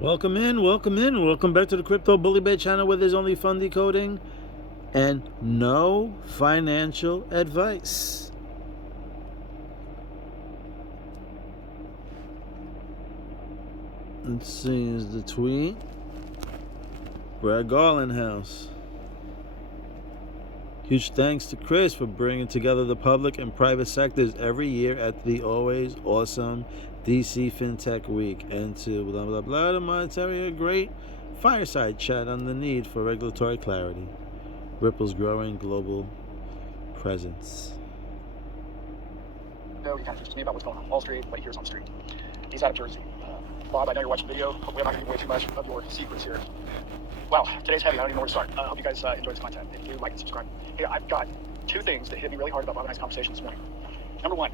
Welcome in, welcome in, welcome back to the Crypto Bully Bear channel where there's only fun decoding and no financial advice. Let's see, is the tweet. Brad Garland House. Huge thanks to Chris for bringing together the public and private sectors every year at the always awesome DC FinTech Week, and to blah blah blah the monetary a great fireside chat on the need for regulatory clarity. Ripple's growing global presence. So he kind of teaches me about what's going on Wall Street, what he hears on the street. He's out of Jersey. Bob, I know you're watching the video. Hopefully I'm not going to give away too much of your secrets here. Wow, today's heavy. I don't even know where to start. I hope you guys enjoy this content. If you like and subscribe. Hey, I've got two things that hit me really hard about Bob and I's conversation this morning. Number one,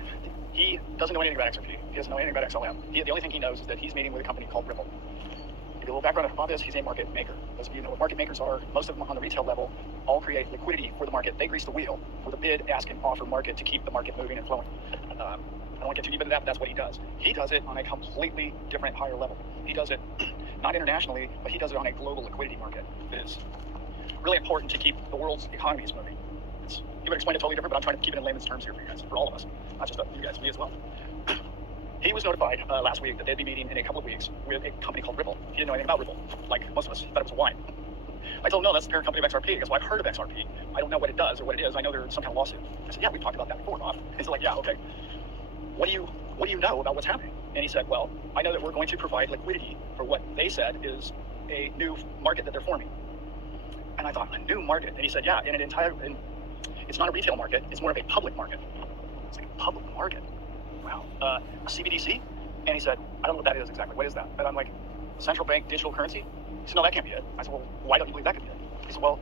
he doesn't know anything about XRP. He doesn't know anything about XLM. The only thing he knows is that he's meeting with a company called Ripple. To give you a little background on Bob is, he's a market maker. Those of you know what market makers are, most of them on the retail level, all create liquidity for the market. They grease the wheel for the bid, ask, and offer market to keep the market moving and flowing. I don't want to get too deep into that, but that's what he does. He does it on a completely different, higher level. He does it not internationally, but he does it on a global liquidity market. It is really important to keep the world's economies moving. He would explain it totally different, but I'm trying to keep it in layman's terms here for you guys, for all of us, not just you guys, me as well. He was notified last week that they'd be meeting in a couple of weeks with a company called Ripple. He didn't know anything about Ripple, like most of us. He thought it was a wine. I told him, no, that's the parent company of XRP. He goes, well, I've heard of XRP. I don't know what it does or what it is. I know there's some kind of lawsuit. I said, yeah, we've talked about that before, Bob. He's like, yeah, okay. What do you know about what's happening? And he said, well, I know that we're going to provide liquidity for what they said is a new market that they're forming. And I thought, a new market? And he said, yeah, it's not a retail market. It's more of a public market. It's like a public market. Wow. A CBDC? And he said, I don't know what that is exactly. What is that? And I'm like, central bank digital currency? He said, no, that can't be it. I said, well, why don't you believe that could be it? He said, well,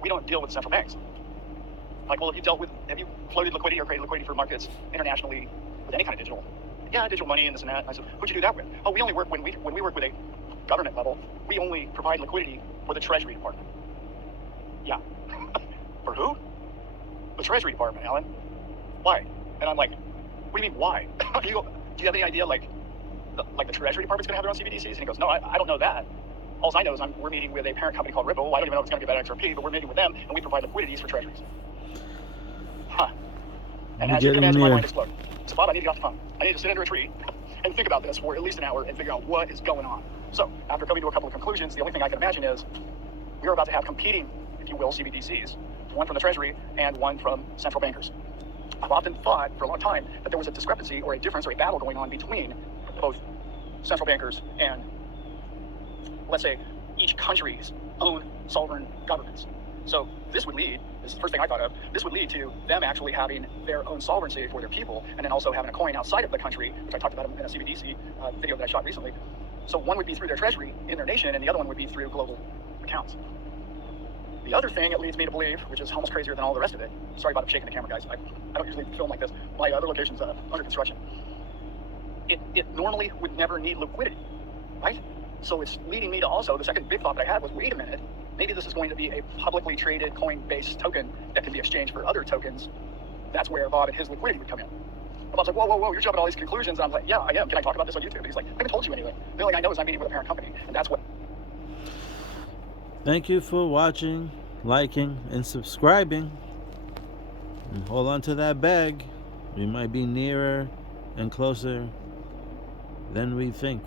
we don't deal with central banks. I'm like, well, have you floated liquidity or created liquidity for markets internationally with any kind of digital? Yeah, digital money and this and that. And I said, who'd you do that with? Oh, we only work when we work with a government level, we only provide liquidity for the Treasury Department. Yeah. For who? The Treasury Department, Alan. Why? And I'm like, what do you mean, why? Do you have any idea, like the Treasury Department's going to have their own CBDCs? And he goes, no, I don't know that. All I know is we're meeting with a parent company called Ripple. I don't even know if it's going to be about XRP, but we're meeting with them, and we provide liquidities for treasuries. Huh. And as you can imagine, my mind exploded. So, Bob, I need to get off the phone. I need to sit under a tree and think about this for at least an hour and figure out what is going on. So, after coming to a couple of conclusions, the only thing I can imagine is we're about to have competing, if you will, CBDCs, one from the Treasury and one from central bankers. I've often thought for a long time that there was a discrepancy or a difference or a battle going on between both central bankers and, let's say, each country's own sovereign governments. So this would lead, this is the first thing I thought of, this would lead to them actually having their own sovereignty for their people, and then also having a coin outside of the country, which I talked about in a CBDC video that I shot recently. So one would be through their treasury in their nation, and the other one would be through global accounts. The other thing it leads me to believe, which is almost crazier than all the rest of it, sorry about shaking the camera, guys, I don't usually film like this, my other location's under construction. It normally would never need liquidity, right? So it's leading me to also, the second big thought that I had was, wait a minute, maybe this is going to be a publicly traded coin-based token that can be exchanged for other tokens. That's where Bob and his liquidity would come in. Bob's like, whoa, you're jumping all these conclusions. And I'm like, yeah, I am. Can I talk about this on YouTube? And he's like, I haven't told you anything. The only thing I know is I'm meeting with a parent company, and that's what. Thank you for watching, liking, and subscribing. And hold on to that bag. We might be nearer and closer than we think.